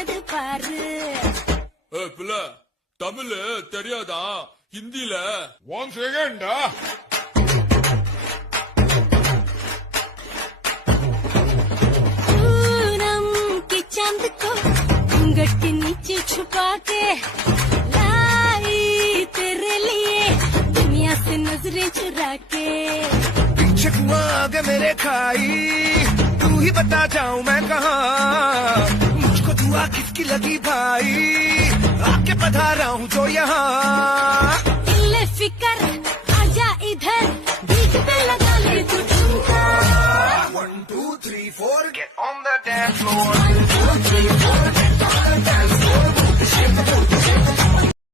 எது பாரு. பிள்ளை தமிழ் தெரியாதா? ஹிந்தில 1 செகண்டா. पूनम की चांद को घूंघट के नीचे छुपा के लाई तेरे लिए दुनिया से नजरें चुरा के. पीछे कुआं आगे मेरे खाई, तू ही बता जाऊं मैं कहाँ. मुझको दुआ किसकी लगी भाई, आके पधारा हूँ जो यहाँ. दिल फिकर आजा इधर, बीच पे लगा ले तू ठुमका. 1 2 3 4 get on the dance floor. 1 2 3